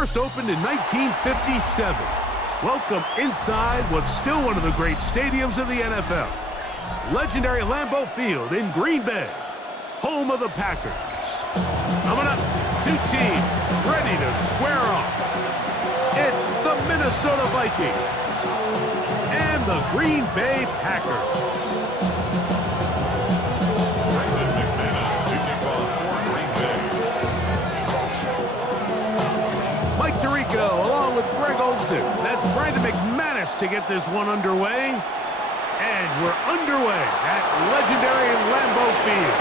first opened in 1957. Welcome inside what's still one of the great stadiums of the NFL. Legendary Lambeau Field in Green Bay, home of the Packers. Coming up, two teams ready to square off. It's the Minnesota Vikings and the Green Bay Packers. Mike Tirico along with Greg Olsen. That's Brandon McManus to get this one underway. And we're underway at legendary Lambeau Field.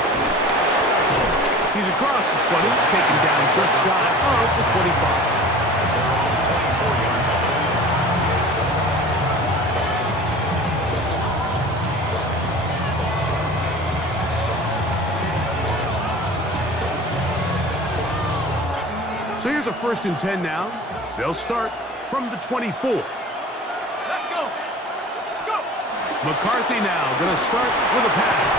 He's across the 20, taken down just shy of the 25. So here's a 1st and 10 now. They'll start from the 24. Let's go. Let's go. McCarthy now going to start with a pass.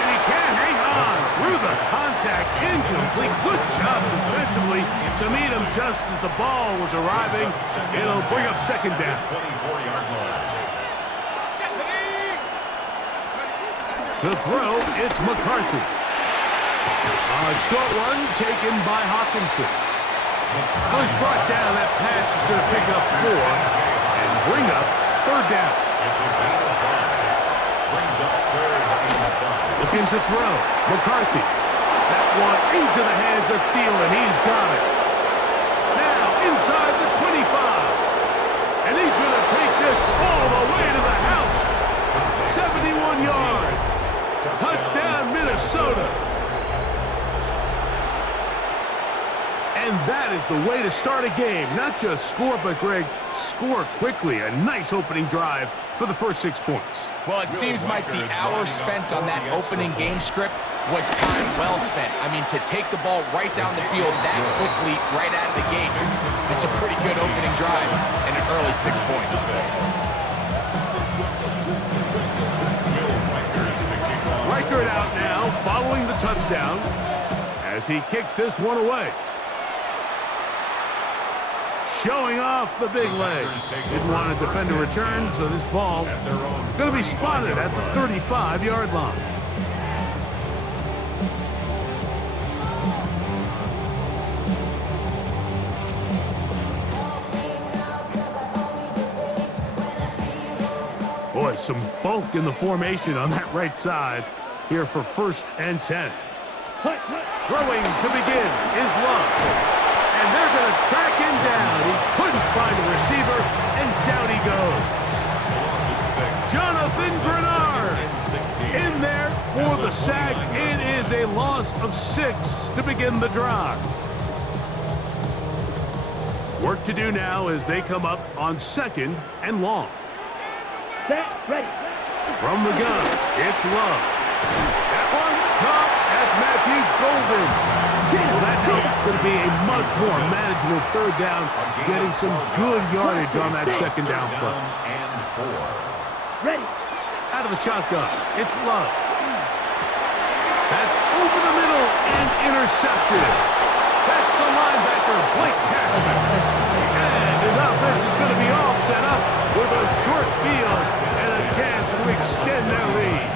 And he can't hang on through the contact. Incomplete. Good job defensively to meet him just as the ball was arriving. It'll bring up 2nd down. To throw, it's McCarthy. A short one taken by Hawkinson. Well, he's brought down. That pass is going to pick up 4 and bring up 3rd down. Looking to throw. McCarthy. That one into the hands of Thielen. He's got it. Now inside the 25. And he's going to take this all the way to the house. 71 yards. Touchdown, Minnesota. And that is the way to start a game. Not just score, but, Greg, score quickly. A nice opening drive for the first 6 points. Well, it seems like the hour spent on that opening game script was time well spent. I mean, to take the ball right down the field that quickly, right out of the gates, it's a pretty good opening drive and an early 6 points. Reichert out now, following the touchdown as he kicks this one away. Showing off the big leg. Didn't want to defend a return, so this ball going to be spotted at the 35-yard line. Boy, some bulk in the formation on that right side here for 1st and 10. Throwing to begin is Love. And they're going to track him down. He couldn't find a receiver, and down he goes. Jonathan Grenard in there for the sack. It is a loss of 6 to begin the drive. Work to do now as they come up on 2nd and long. Set, ready. From the gun, it's Love. That one, caught. That's Matthew Golden. Well, that helps. It's going to be a much more manageable 3rd down, getting some good yardage on that 2nd down play. Ready. Out of the shotgun, it's Love. That's over the middle and intercepted. That's the linebacker, Blake Cashman. And his offense is going to be all set up with a short field and a chance to extend their lead.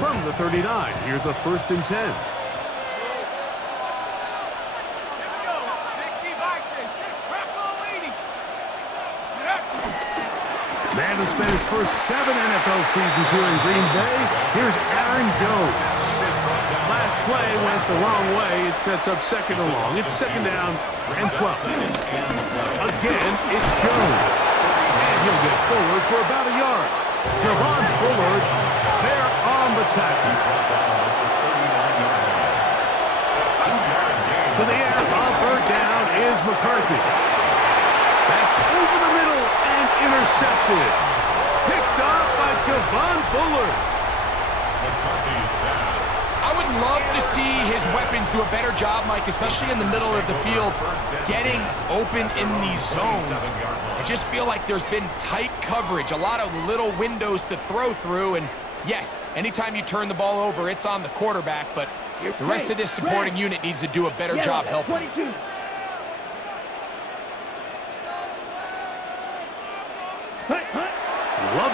From the 39, here's a 1st and 10. Madden spent his first 7 NFL seasons here in Green Bay. Here's Aaron Jones. Last play went the wrong way. It sets up 2nd and long. It's 2nd down and 12. Again, it's Jones. And he'll get forward for about a yard. Javon Bullard there on the tackle. To the air on 3rd down is McCarthy. That's over the middle and intercepted. Picked off by Javon Bullard. I would love to see his weapons do a better job, Mike, especially in the middle of the field, getting open in these zones. I just feel like there's been tight coverage, a lot of little windows to throw through, and yes, anytime you turn the ball over, it's on the quarterback, but the rest of this supporting unit needs to do a better job helping.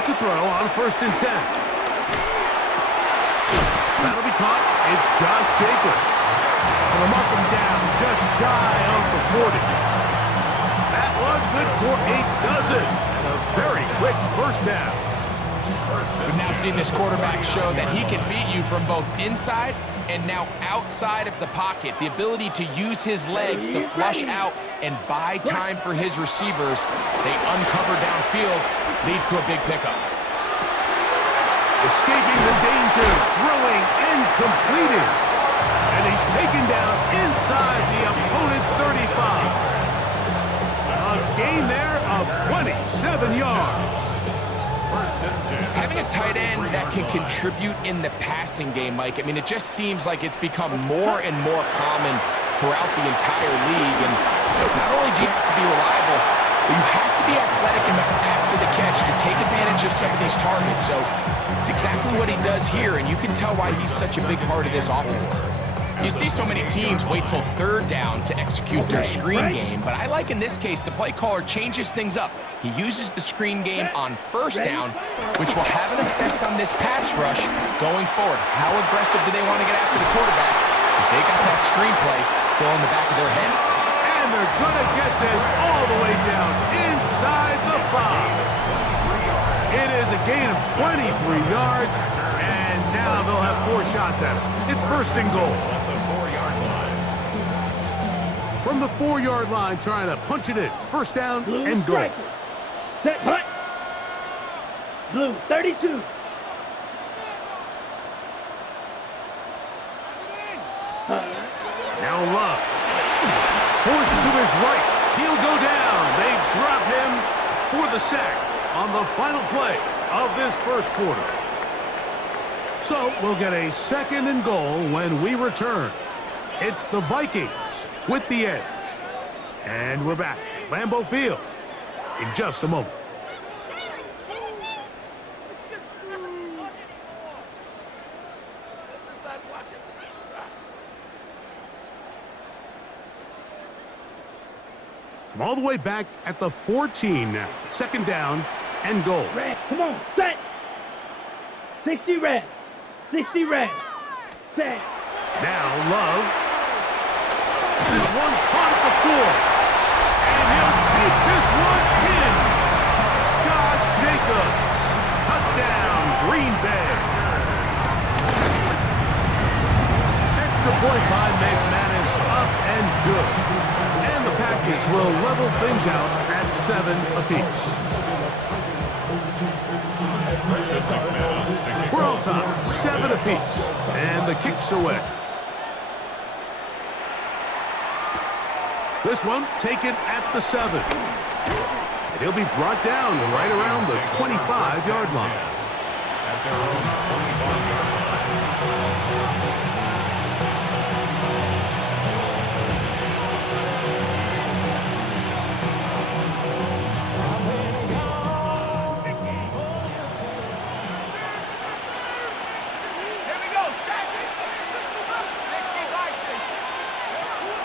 to throw on 1st and 10. That'll be caught. It's Josh Jacobs. And they'll mark him down just shy of the 40. That was good for 8 dozen. And a very quick first down. We've now seen this quarterback show that he can beat you from both inside and now outside of the pocket. The ability to use his legs to flush out and buy time for his receivers. They uncover downfield, leads to a big pickup. Escaping the danger, throwing and completing. And he's taken down inside the opponent's 35. A gain there of 27 yards. Having a tight end that can contribute in the passing game, Mike, I mean, it just seems like it's become more and more common throughout the entire league. And not only do you have to be reliable, but you have to be athletic enough after the catch to take advantage of some of these targets. So it's exactly what he does here, and you can tell why he's such a big part of this offense. You see so many teams wait till 3rd down to execute their screen game, but I like in this case the play caller changes things up. He uses the screen game on 1st down, which will have an effect on this pass rush going forward. How aggressive do they want to get after the quarterback? Because they got that screenplay still in the back of their head. And they're going to get this all the way down inside the 5. It is a gain of 23 yards, and now they'll have 4 shots at it. It's 1st and goal. From the 4-yard line, trying to punch it in. 1st down and goal. Set, punt. Blue, 32. Now Love. Forced to his right. He'll go down. They drop him for the sack on the final play of this 1st quarter. So we'll get a 2nd and goal when we return. It's the Vikings with the edge. And we're back at Lambeau Field in just a moment. From all the way back at the 14 now. 2nd down and goal. Red, come on, set. 60 red. 60 red. Set. Now Love. This one caught at the 4. And he'll take this one in. Josh Jacobs. Touchdown, Green Bay. Extra point by McManus, up and good. And the Packers will level things out at 7 apiece. We're on top, 7 apiece. And the kick's away. This one taken at the 7. And he'll be brought down right around the 25-yard line. At their own 25-yard line.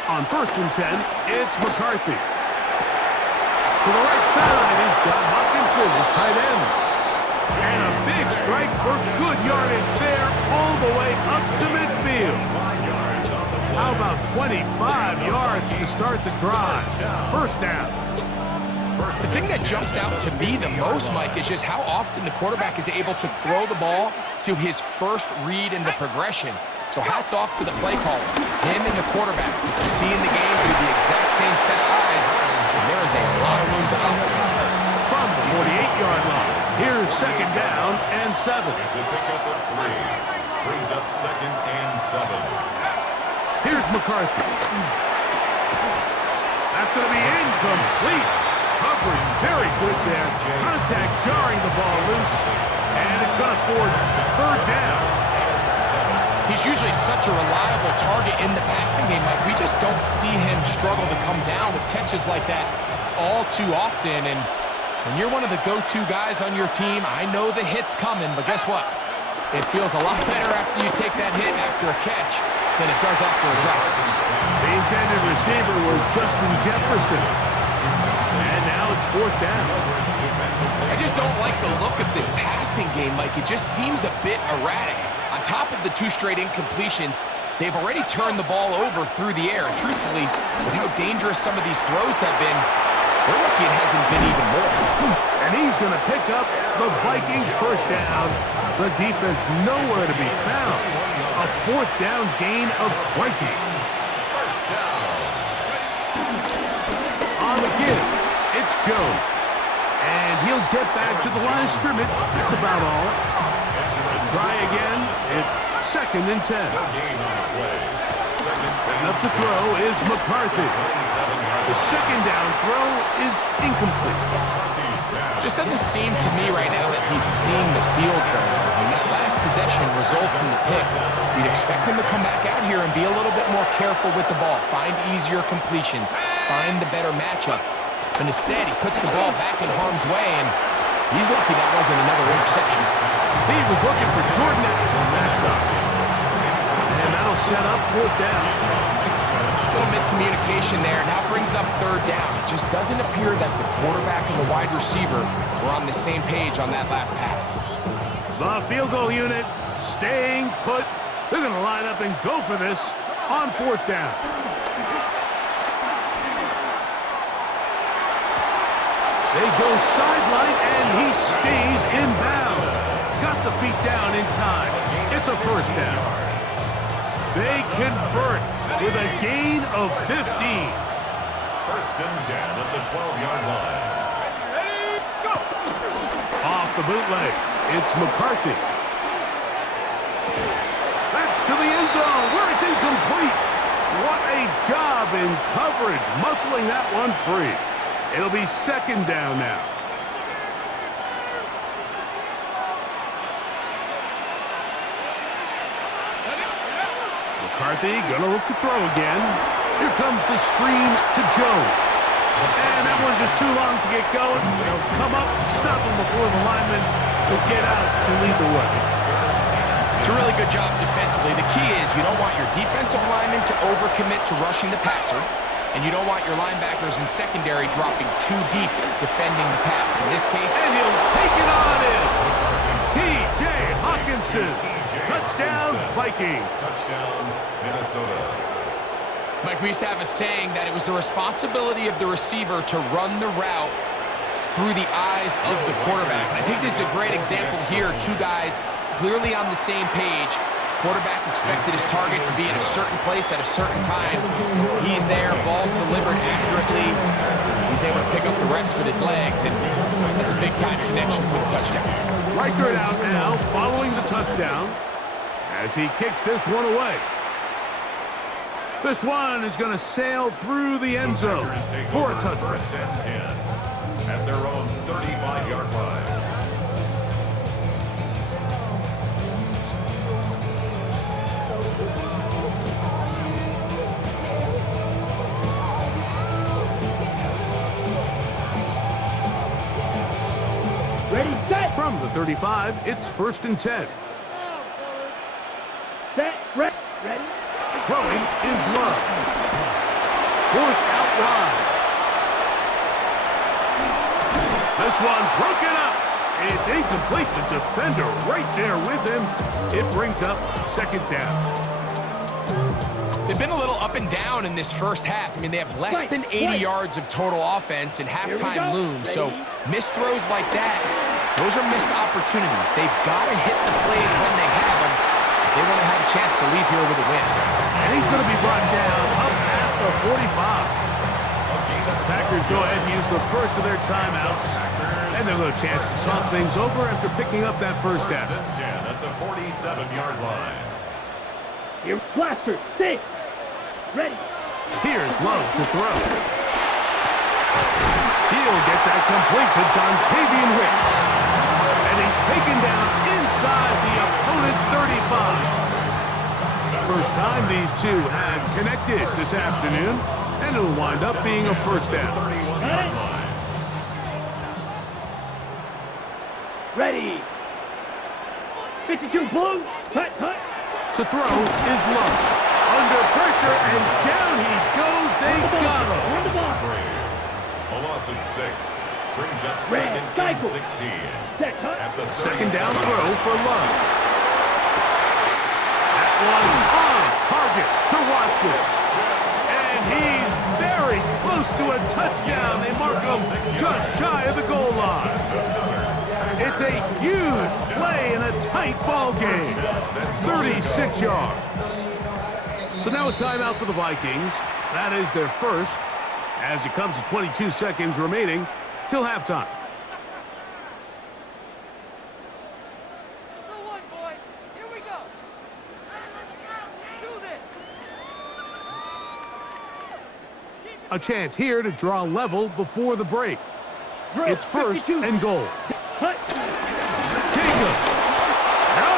On 1st and 10, it's McCarthy. To the right side, he's got Hawkinson, his tight end. And a big strike for good yardage there, all the way up to midfield. How about 25 yards to start the drive? 1st down. The thing that jumps out to me the most, Mike, is just how often the quarterback is able to throw the ball to his first read in the progression. So hats off to the play caller. Him and the quarterback seeing the game through the exact same set of eyes, and there is a lot of room to operate. From the 48-yard line, here's 2nd down and 7. It's a pickup of 3. Brings up 2nd and 7. Here's McCarthy. That's going to be incomplete. Coverage very good there. Contact jarring the ball loose, and it's going to force 3rd down. He's usually such a reliable target in the passing game. Like, we just don't see him struggle to come down with catches like that all too often. And when you're one of the go-to guys on your team, I know the hit's coming, but guess what? It feels a lot better after you take that hit after a catch than it does after a drop. The intended receiver was Justin Jefferson. And now it's 4th down. I just don't like the look of this passing game, Mike. It just seems a bit erratic. On top of the 2 straight incompletions, they've already turned the ball over through the air. And truthfully, with how dangerous some of these throws have been, they're lucky it hasn't been even more. And he's going to pick up the Vikings first down. The defense nowhere to be found. A 4th down gain of 20. First down. On the give, it's Jones. And he'll get back to the line of scrimmage. That's about all. Try again. It's 2nd and 10. Gain on the play. And up to throw is McCarthy. The 2nd down throw is incomplete. Just doesn't seem to me right now that he's seeing the field very well. I mean, that last possession results in the pick. You'd expect him to come back out here and be a little bit more careful with the ball, find easier completions, find the better matchup. But instead, he puts the ball back in harm's way, and he's lucky that wasn't another interception. He was looking for Jordan Addison that time. And that'll set up 4th down. A little miscommunication there. Now brings up 3rd down. It just doesn't appear that the quarterback and the wide receiver were on the same page on that last pass. The field goal unit staying put. They're going to line up and go for this on 4th down. They go sideline, and he stays in bounds. Got the feet down in time. It's a 1st down. They convert with a gain of 15. 1st and 10 at the 12-yard line. Off the bootleg, it's McCarthy. That's to the end zone where it's incomplete. What a job in coverage, muscling that one free. It'll be 2nd down now. McCarthy gonna look to throw again. Here comes the screen to Jones. And that one's just too long to get going. They'll come up and stop him before the lineman will get out to lead the way. It's a really good job defensively. The key is you don't want your defensive linemen to overcommit to rushing the passer, and you don't want your linebackers in secondary dropping too deep defending the pass. In this case, and he'll take it on in. T.J. Hawkinson. Touchdown, Vikings. Touchdown, Minnesota. Mike, we used to have a saying that it was the responsibility of the receiver to run the route through the eyes of the quarterback. And I think this is a great example here. 2 guys clearly on the same page. Quarterback expected his target to be in a certain place at a certain time. He's there, ball's delivered accurately. He's able to pick up the rest with his legs, and that's a big-time connection for the touchdown. Reichert out now, following the touchdown, as he kicks this one away. This one is going to sail through the end zone for a touchdown. 1st and 10 at their own 35-yard line. Ready, set. From the 35, it's 1st and 10. Set, ready. Throwing is Love. Forced out wide. This one broken up. It's incomplete. The defender right there with him. It brings up 2nd down. They've been a little up and down in this first half. I mean, they have less than 80 yards of total offense, and halftime looms. So missed throws like that, those are missed opportunities. They've got to hit the plays when they have them if they want to have a chance to leave here with a win. And he's going to be brought down up past the 45. The Packers go ahead and use the first of their timeouts. And they'll have a chance to talk things over after picking up that 1st down. 1st and 10 at the 47-yard line. Here, blaster, 6. Ready. Here's Love to throw. He'll get that complete to Dontavian Wicks. And he's taken down inside the opponent's 35. First time these two have connected this afternoon, and it'll wind up being a 1st down. Ready. 52 blue. Cut. To throw is Love. Under pressure, and down he goes. They got him. A loss at 6. Brings up Red, second and cycle. 16. Set, cut. At the Second down 37. throw for Love. That one on target to Watson. And he's very close to a touchdown. They mark him just shy of the goal line. It's a huge play in a tight ball game. 36 yards. So now a timeout for the Vikings. That is their first, as it comes to 22 seconds remaining till halftime. Still one, boys. Here we go. Do this. A chance here to draw level before the break. Drill, It's first 52. and goal. Cut. Jacobs. No,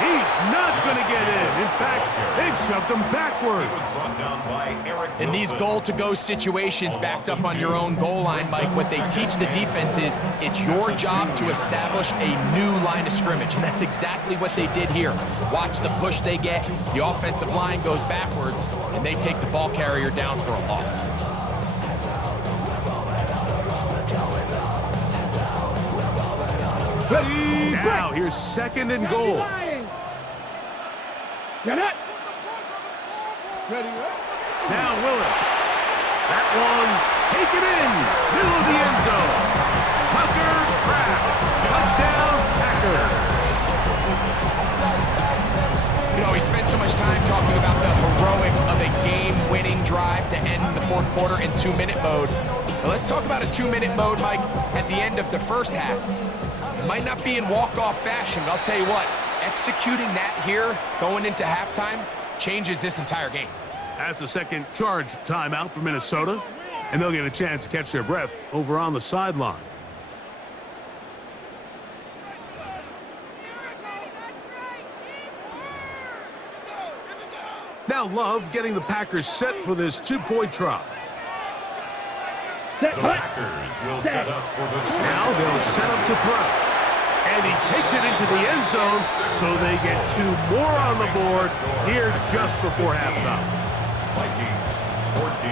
he's not going to get in. In fact, they've shoved him backwards. Brought down by Eric In these Wilson. goal-to-go situations backed up on your own goal line, Mike, what they teach the defense is it's your job to establish a new line of scrimmage, and that's exactly what they did here. Watch the push they get. The offensive line goes backwards, and they take the ball carrier down for a loss. Ready, Now here's second and goal. Get it. Ready, right? Now Willis. That one taken in. Middle of the end zone. Tucker Kraft. Touchdown Packers. You know, we spent so much time talking about the heroics of a game-winning drive to end the fourth quarter in 2-minute mode. But let's talk about a 2-minute mode, Mike, at the end of the first half. It might not be in walk-off fashion, but I'll tell you what, executing that here going into halftime changes this entire game. That's a second charge timeout for Minnesota, and they'll get a chance to catch their breath over on the sideline. Now Love getting the Packers set for this two-point try. Set, The cut. Packers will set up for the Now they'll set up to throw. And he takes it into the end zone, so they get two more on the board here just before halftime. Vikings 14.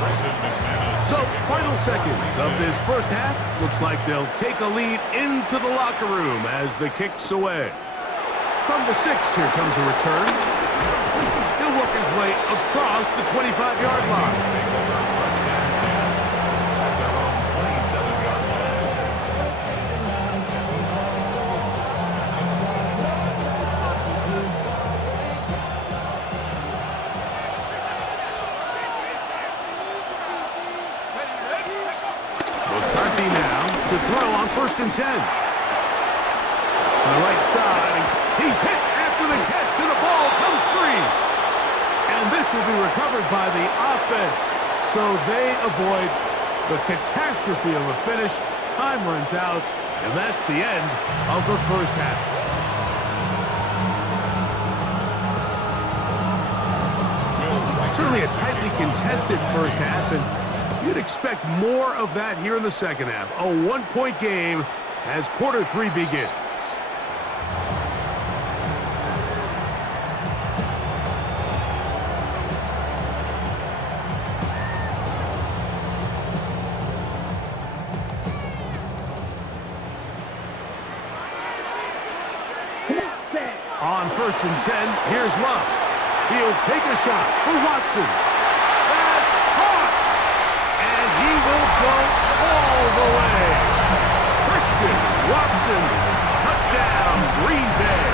Brendan McManus. So, final seconds of this first half. Looks like they'll take a lead into the locker room as the kick's away. From the 6, here comes a return. He'll work his way across the 25-yard line. First and 10 at their own 27-yard line. McCarthy now to throw on first and 10. To the right side, and he's hit after the catch, and the ball comes free. And this will be recovered by the offense, so they avoid the catastrophe of a finish. Time runs out, and that's the end of the first half. Certainly a tightly contested first half, and you'd expect more of that here in the second half. A one-point game as quarter 3 begins. Set. On first and 10, here's Love. He'll take a shot for Watson. That's caught! And he will go all the way. Christian Watson, touchdown, Green Bay.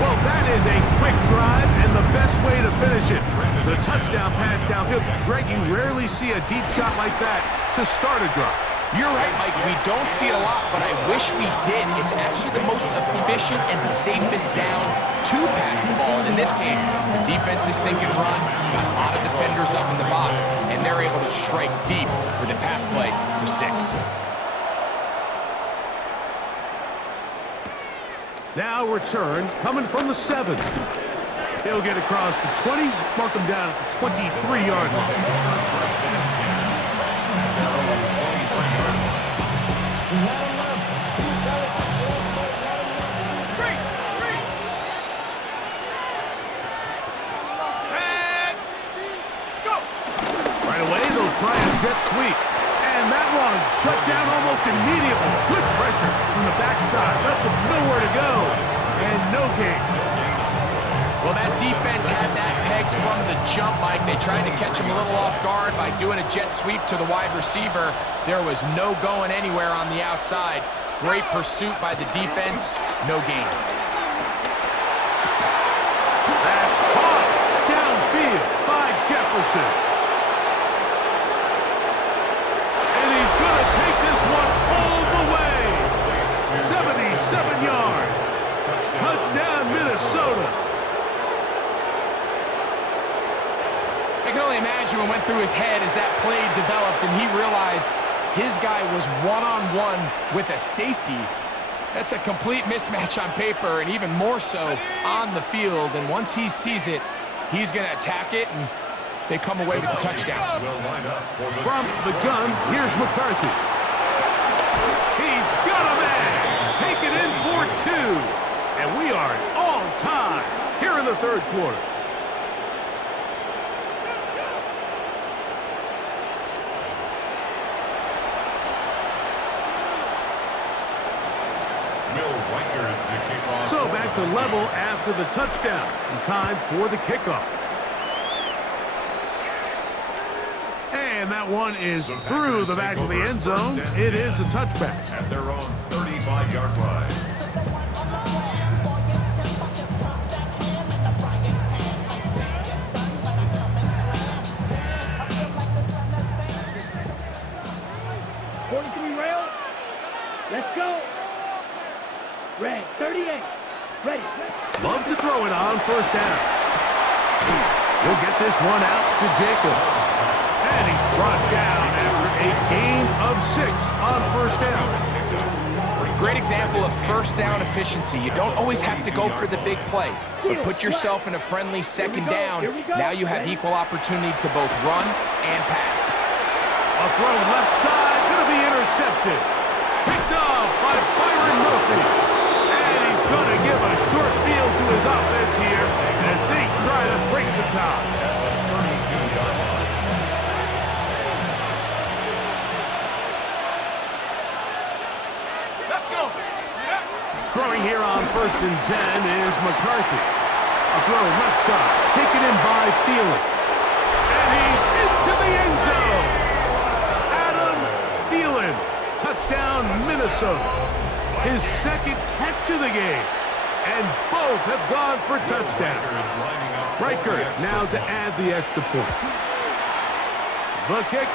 Well, that is a quick drive and the best way to finish it. The touchdown pass downfield. Greg, you rarely see a deep shot like that to start a drive. You're right, Mike. We don't see it a lot, but I wish we did. It's actually the most efficient and safest down to pass the ball. And in this case, the defense is thinking run, got a lot of defenders up in the box, and they're able to strike deep with a pass play for 6. Now return coming from the 7. He'll get across the 20, mark him down at the 23-yard line. First and 10 at their own 23-yard line. Set! Go! try a jet sweep. And that one shut down almost immediately. Good pressure from the backside. Left him nowhere to go. And no gain. Well, that defense had that pegged from the jump, Mike. They tried to catch him a little off guard by doing a jet sweep to the wide receiver. There was no going anywhere on the outside. Great pursuit by the defense. No gain. That's caught downfield by Jefferson. And he's going to take this one all the way. 77 yards. Touchdown, Minnesota. I can only imagine what went through his head as that play developed and he realized his guy was one-on-one with a safety. That's a complete mismatch on paper and even more so on the field. And once he sees it, he's going to attack it, and they come away with the touchdown. From the gun, here's McCarthy. He's got a man. Take it in for two. And we are at all time here in the third quarter. So back to level after the touchdown, and time for the kickoff. And that one is through the back of the end zone. It is a touchback. At their own 35-yard line. Let's go. Red, 38. Ready. Love to throw it on first down. He'll get this one out to Jacobs. And he's brought down after a gain of 6 on first down. Great example of first down efficiency. You don't always have to go for the big play, but put yourself in a friendly second down. Now you have equal opportunity to both run and pass. A throw left side, going to be intercepted. Picked off by Byron Murphy. And he's going to give a short field to his offense here as they try to break the top. Let's go. Throwing here on 1st and 10 is McCarthy. A throw left side, taken in by Thielen. And he's into the end zone. Adam Thielen, touchdown Minnesota. His second catch of the game. And both have gone for touchdowns. Riker now to add the extra point. The kick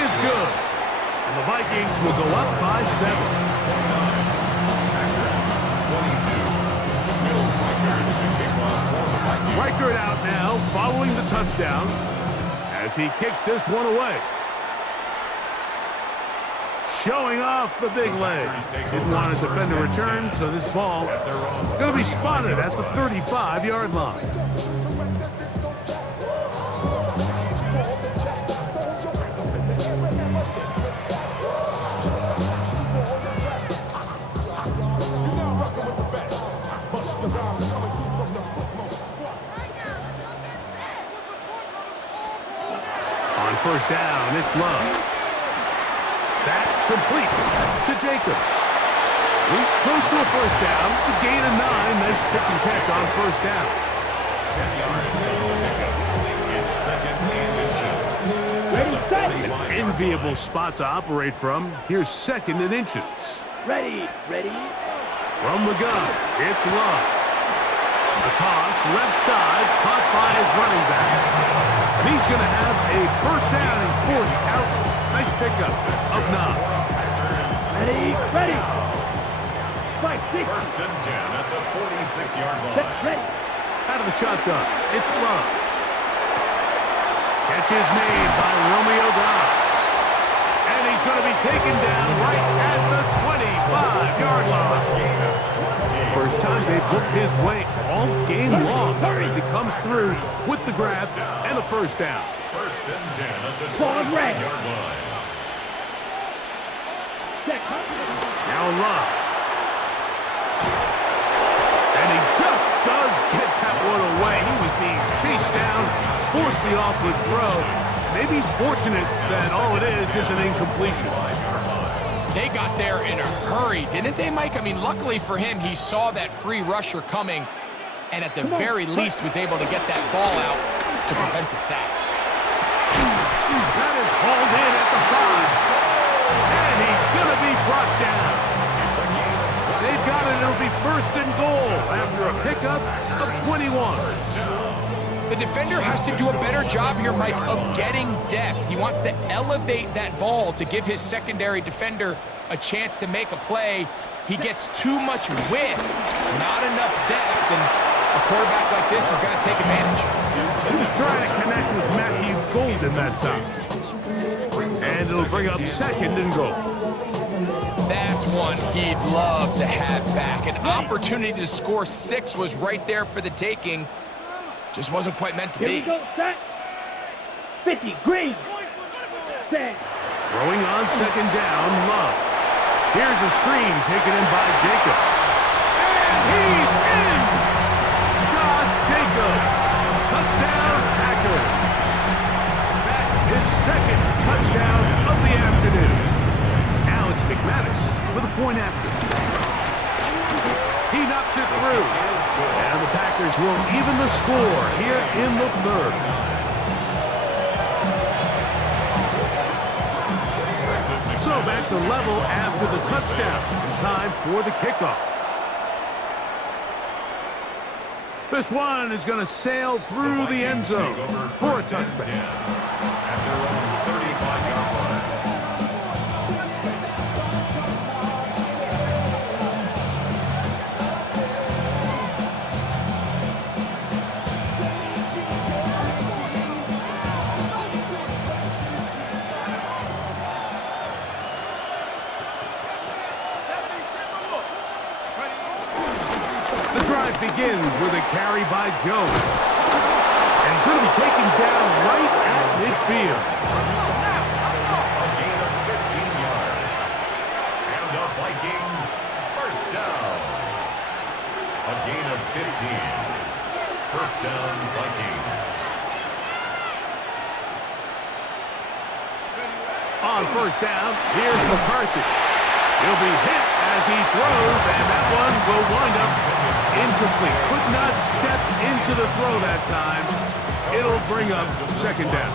is good. And the Vikings will go up by 7. Riker out now following the touchdown as he kicks this one away. Showing off the big leg. Didn't want to defend a return, so this ball going to be spotted at the 35-yard line. On first down, it's Love. That complete to Jacobs. He's close to a first down to gain a 9. Nice pitch and catch on first down. 10 yards on the pickup. It's second and inches. Ready, set. An enviable spot to operate from. Here's 2nd and inches. Ready, ready. From the gun, it's Love. A toss, left side, caught by his running back. He's going to have a first down and forced out. Nice pickup of 9. Ready, ready. 5, 6. First and 10 at the 46-yard line. Ready. Out of the shotgun, it's Love. Catch is made by Romeo Dobbs. And he's going to be taken down right at the 25-yard line. First time they've looked his way all game long. He comes through with the grab and the first down. First and 10 at the 25-yard line. Now Love. And he just does get that one away. He was being chased down, forced the awkward throw, maybe he's fortunate that all it is an incompletion. They got there in a hurry, didn't they, Mike? I mean, luckily for him, he saw that free rusher coming, and at the very least was able to get that ball out to prevent the sack. That is hauled in at the 5. And he's going to be brought down. They've got it. It'll be 1st and goal after a pickup of 21. The defender has to do a better job here, Mike, of getting depth. He wants to elevate that ball to give his secondary defender a chance to make a play. He gets too much width, not enough depth, and a quarterback like this is going to take advantage. He was trying to connect with Matthew Golden that time. And it'll bring up 2nd and goal. That's one he'd love to have back. An opportunity to score 6 was right there for the taking. Just wasn't quite meant to be. Here we go, set. 50, green. Set. Throwing on 2nd down, Love. Here's a screen taken in by Jacobs. And he's in! Josh Jacobs. Touchdown, Packers. That is 2nd touchdown of the afternoon. Now it's McManus for the point after. He knocks it through. And the Packers will even the score here in the 3rd. So back to level after the touchdown. And time for the kickoff. This one is going to sail through the end zone for a touchback. At their own 35-yard line. The drive begins with a carry by Jones. And he's going to be taken down right at midfield. A gain of 15 yards. And the Vikings, 1st down. A gain of 15. 1st down, Vikings. On 1st down, here's McCarthy. He'll be hit as he throws, and that one will wind up incomplete. Could not step into the throw that time. It'll bring up 2nd down.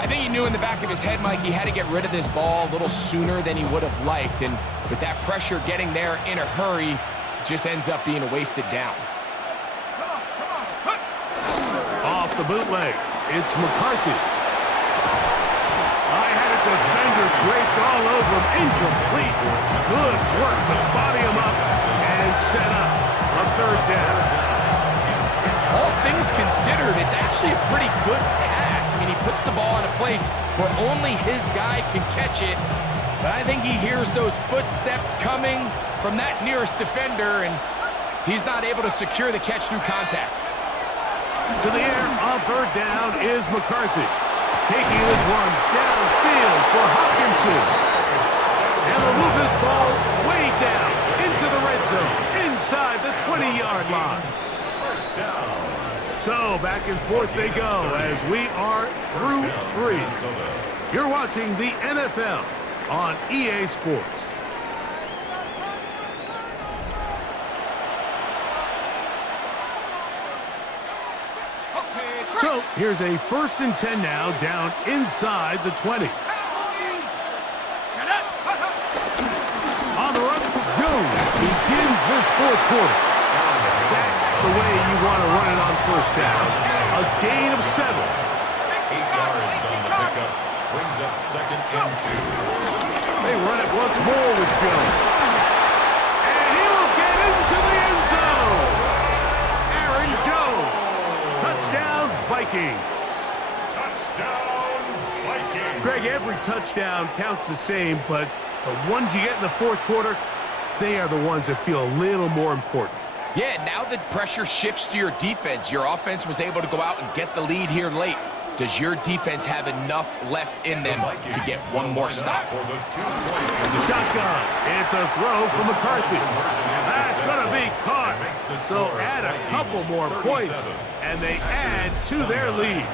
I think he knew in the back of his head, Mike, he had to get rid of this ball a little sooner than he would have liked. And with that pressure getting there in a hurry, it just ends up being a wasted down. Off the bootleg, it's McCarthy. I had a defender draped all over him. Incomplete. Good work to body him up and set up a 3rd down. All things considered, it's actually a pretty good pass. I mean, he puts the ball in a place where only his guy can catch it. But I think he hears those footsteps coming from that nearest defender, and he's not able to secure the catch through contact. To the air on 3rd down is McCarthy. Taking this one downfield for Hopkinson. And they'll move this ball way down into the red zone, inside the 20-yard line. 1st down. So back and forth they go as we are through 3. You're watching the NFL on EA Sports. So here's a 1st and 10 now, down inside the 20. On the run, Jones begins this 4th quarter. That's the way you want to run it on 1st down. A gain of 7. 8 yards on the pickup. Brings up 2nd and 2. They run it once more with Jones. And he will get into the end zone. Aaron Jones. Touchdown, Vikings. Touchdown, Vikings. Greg, every touchdown counts the same, but the ones you get in the 4th quarter, they are the ones that feel a little more important. Yeah, now the pressure shifts to your defense. Your offense was able to go out and get the lead here late. Does your defense have enough left in them to get one more stop? The shotgun. It's a throw from McCarthy. That's going to be caught. So add a couple more points, and they add to their lead.